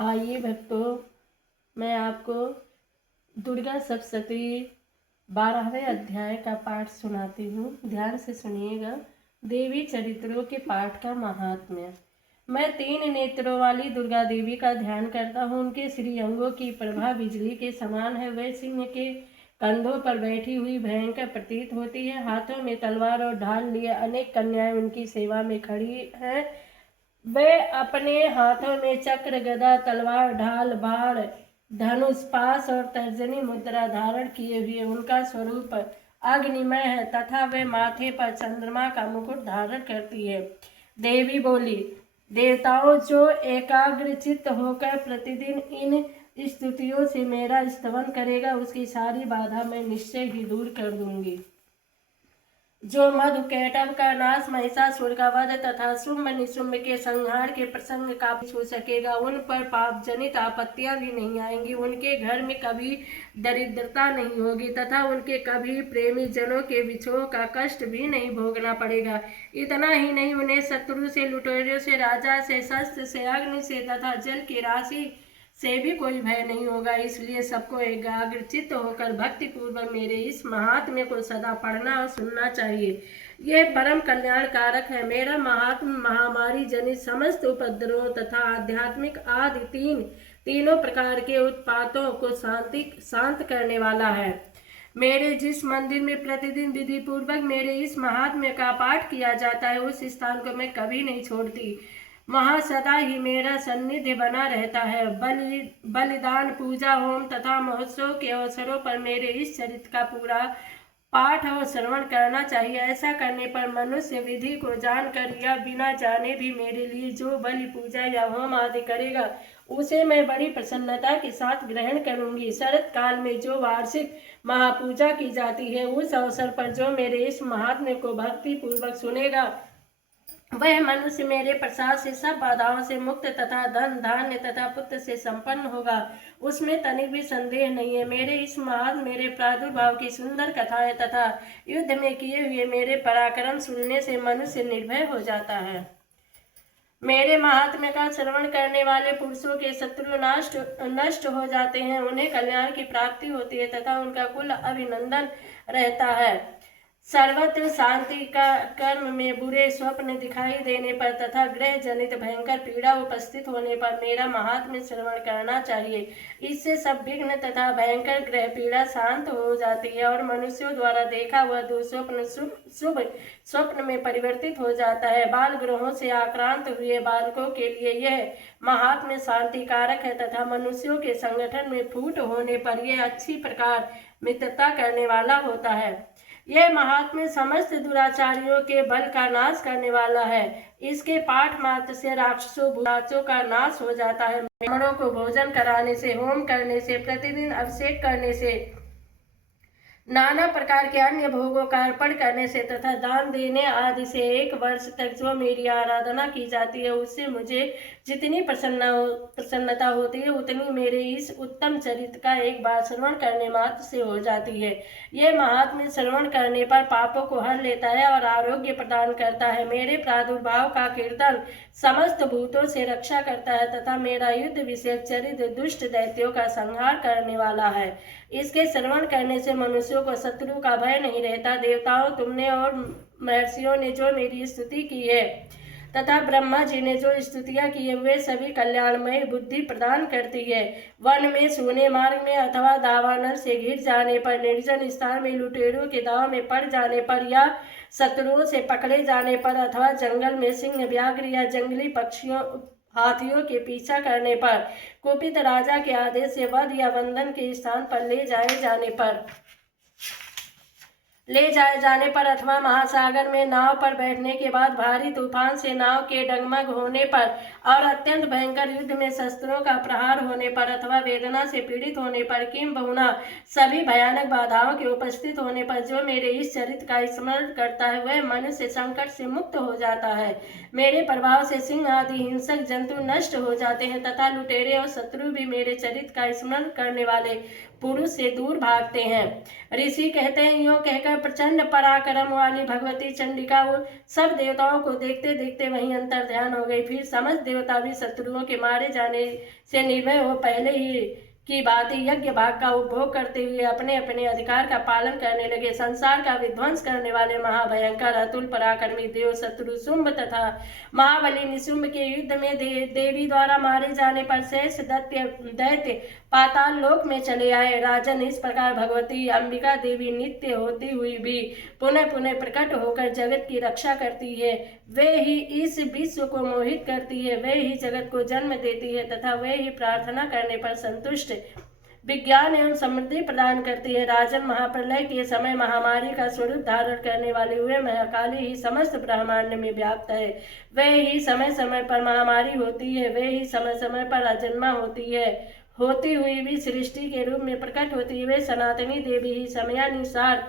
आइए भक्तों, मैं आपको दुर्गा सप्तशती 12वें अध्याय का पाठ सुनाती हूँ। ध्यान से सुनिएगा। देवी चरित्रों के पाठ का महात्म्य। मैं 3 नेत्रों वाली दुर्गा देवी का ध्यान करता हूँ। उनके श्रीअंगों की प्रभा बिजली के समान है। वह सिंह के कंधों पर बैठी हुई भयंकर प्रतीत होती है। हाथों में तलवार और ढाल लिए अनेक कन्याएं उनकी सेवा में खड़ी हैं। वे अपने हाथों में चक्र, गदा, तलवार, ढाल, बाण, धनुष, पाश और तर्जनी मुद्रा धारण किए हुए उनका स्वरूप अग्निमय है तथा वे माथे पर चंद्रमा का मुकुट धारण करती है। देवी बोली, देवताओं, जो एकाग्रचित्त होकर प्रतिदिन इन स्तुतियों से मेरा स्तवन करेगा, उसकी सारी बाधा मैं निश्चय ही दूर कर दूंगी। जो मधु कैटभ का नाश, महिषासुर का वध तथा शुंभ निशुंभ के संहार के प्रसंग का छू सकेगा, उन पर पाप जनित आपत्तियां भी नहीं आएंगी। उनके घर में कभी दरिद्रता नहीं होगी तथा उनके कभी प्रेमी जनों के विछोह का कष्ट भी नहीं भोगना पड़ेगा। इतना ही नहीं, उन्हें शत्रु से, लुटेरों से, राजा से, शस्त्र से, अग्नि से तथा जल की राशि से भी कोई भय नहीं होगा। इसलिए सबको एकाग्रचित्त होकर भक्ति पूर्वक मेरे इस महात्म्य को सदा पढ़ना और सुनना चाहिए। यह परम कल्याण कारक है। मेरा महात्म्य महामारी जनित समस्त उपद्रवों तथा आध्यात्मिक आदि तीनों प्रकार के उत्पातों को शांत करने वाला है। मेरे जिस मंदिर में प्रतिदिन विधि पूर्वक मेरे इस महात्म्य का पाठ किया जाता है, उस स्थान को मैं कभी नहीं छोड़ती। वहाँ सदा ही मेरा सान्निध्य बना रहता है। बलिदान, पूजा, होम तथा महोत्सव के अवसरों पर मेरे इस चरित्र का पूरा पाठ और श्रवण करना चाहिए। ऐसा करने पर मनुष्य विधि को जानकर या बिना जाने भी मेरे लिए जो बलि, पूजा या होम आदि करेगा, उसे मैं बड़ी प्रसन्नता के साथ ग्रहण करूंगी। शरत काल में जो वार्षिक महापूजा की जाती है, उस अवसर पर जो मेरे इस महात्म्य को भक्ति पूर्वक सुनेगा, वह मनुष्य मेरे प्रसाद से सब बाधाओं से मुक्त तथा धन, धान्य तथा पुत्र से संपन्न होगा। उसमें तनिक भी संदेह नहीं है। मेरे इस महात्म्य, मेरे प्रादुर्भाव की सुंदर कथाएं तथा युद्ध में किए हुए मेरे पराक्रम सुनने से मनुष्य निर्भय हो जाता है। मेरे महात्म्य का श्रवण करने वाले पुरुषों के शत्रु नष्ट हो जाते हैं। उन्हें कल्याण की प्राप्ति होती है तथा उनका कुल अभिनंदन रहता है। सर्वत्र शांति का कर्म में बुरे स्वप्न दिखाई देने पर तथा ग्रह जनित भयंकर पीड़ा उपस्थित होने पर मेरा महात्म्य श्रवण करना चाहिए। इससे सब विघ्न तथा भयंकर ग्रह पीड़ा शांत हो जाती है और मनुष्यों द्वारा देखा हुआ दुस्वप्न शुभ स्वप्न में परिवर्तित हो जाता है। बाल ग्रहों से आक्रांत हुए बालकों के लिए यह महात्म्य शांति कारक है तथा मनुष्यों के संगठन में फूट होने पर यह अच्छी प्रकार मित्रता करने वाला होता है। यह महात्म्य समस्त दुराचारियों के बल का नाश करने वाला है। इसके पाठ मात्र से राक्षसों बुराचों का नाश हो जाता है। ब्राह्मणों को भोजन कराने से, होम करने से, प्रतिदिन अभिषेक करने से, नाना प्रकार के अन्य भोगों का अर्पण करने से तथा दान देने आदि से 1 वर्ष तक जो मेरी आराधना की जाती है, उससे मुझे जितनी प्रसन्नता होती है, उतनी मेरे इस उत्तम चरित्र का एक बार श्रवण करने मात्र से हो जाती है। यह महात्म्य श्रवण करने पर पापों को हर लेता है और आरोग्य प्रदान करता है। मेरे प्रादुर्भाव का कीर्तन समस्त भूतों से रक्षा करता है तथा मेरा युद्ध विषयक चरित्र दुष्ट दैत्यों का संहार करने वाला है। इसके श्रवण करने से मनुष्यों को शत्रु का भय नहीं रहता। देवताओं, तुमने और महर्षियों ने जो मेरी स्तुति की है तथा ब्रह्मा जी ने जो स्तुतियां की है, वे सभी कल्याणमय बुद्धि प्रदान करती है। वन में, सोने मार्ग में अथवा दावानल से घिर जाने पर, निर्जन स्थान में लुटेरों के दाव में पड़ जाने पर या शत्रुओं से पकड़े जाने पर अथवा जंगल में सिंह, व्याघ्र या जंगली पक्षियों, हाथियों के पीछा करने पर, कुपित राजा के आदेश से वध या बंधन के स्थान पर ले जाए जाने पर अथवा महासागर में नाव पर बैठने के बाद भारी तूफान से नाव के डगमग होने पर और अत्यंत भयंकर युद्ध में शस्त्रों का प्रहार होने पर अथवा वेदना से पीड़ित होने पर, किंबहुना सभी भयानक बाधाओं के उपस्थित होने पर जो मेरे इस चरित्र का स्मरण करता है, वह मनुष्य संकट से मुक्त हो जाता है। मेरे प्रभाव से सिंह आदि हिंसक जंतु नष्ट हो जाते हैं तथा लुटेरे और शत्रु भी मेरे चरित्र का स्मरण करने वाले पुरुष से दूर भागते हैं। ऋषि कहते हैं, यूं कहकर प्रचंड पराक्रम वाली भगवती चंडिका वो सब देवताओं को देखते देखते वहीं अंतर ध्यान हो गई। फिर समस्त देवता भी शत्रुओं के मारे जाने से निर्भय हो पहले ही की बात यज्ञ भाग का उपभोग करते हुए अपने अपने अधिकार का पालन करने लगे। संसार का विध्वंस करने वाले महाभयंकर अतुल पराक्रमी देव शत्रु शुंभ तथा महाबली निशुंभ के युद्ध में देवी द्वारा मारे जाने पर शेष दैत्य पाताल लोक में चले आए। राजन, इस प्रकार भगवती अंबिका देवी नित्य होती हुई भी पुनः पुनः प्रकट होकर जगत की रक्षा करती है। वे ही इस विश्व को मोहित करती है, वे ही जगत को जन्म देती है तथा वे ही प्रार्थना करने पर संतुष्ट विज्ञान एवं समृद्धि प्रदान करती है। राजन, महाप्रलय के समय महामारी का स्वरूप धारण करने वाली हुए महाकाली ही समस्त ब्रह्मांड में व्याप्त है। वे ही समय समय पर महामारी होती है, वे ही समय समय पर अजन्मा होती है, होती हुई भी सृष्टि के रूप में प्रकट होती है। वे सनातनी देवी ही समयानुसार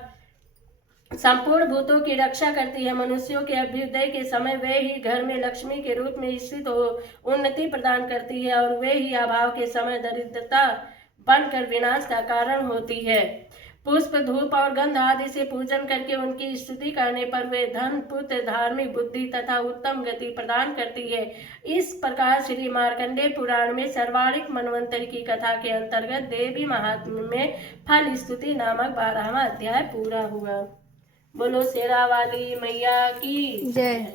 संपूर्ण भूतों की रक्षा करती है। मनुष्यों के अभ्युदय के समय वे ही घर में लक्ष्मी के रूप में स्थित हो उन्नति प्रदान करती है और वे ही अभाव के समय दरिद्रता बनकर विनाश का कारण होती है। पुष्प, धूप और गंध आदि से पूजन करके उनकी स्तुति करने पर वे धन, पुत्र, धार्मिक बुद्धि तथा उत्तम गति प्रदान करती है। इस प्रकार श्री मार्कंडेय पुराण में सर्वारिक मनवंतर की कथा के अंतर्गत देवी महात्म्य में फल स्तुति नामक 12वां अध्याय पूरा हुआ। बोलो शेरा वाली मैया की जय।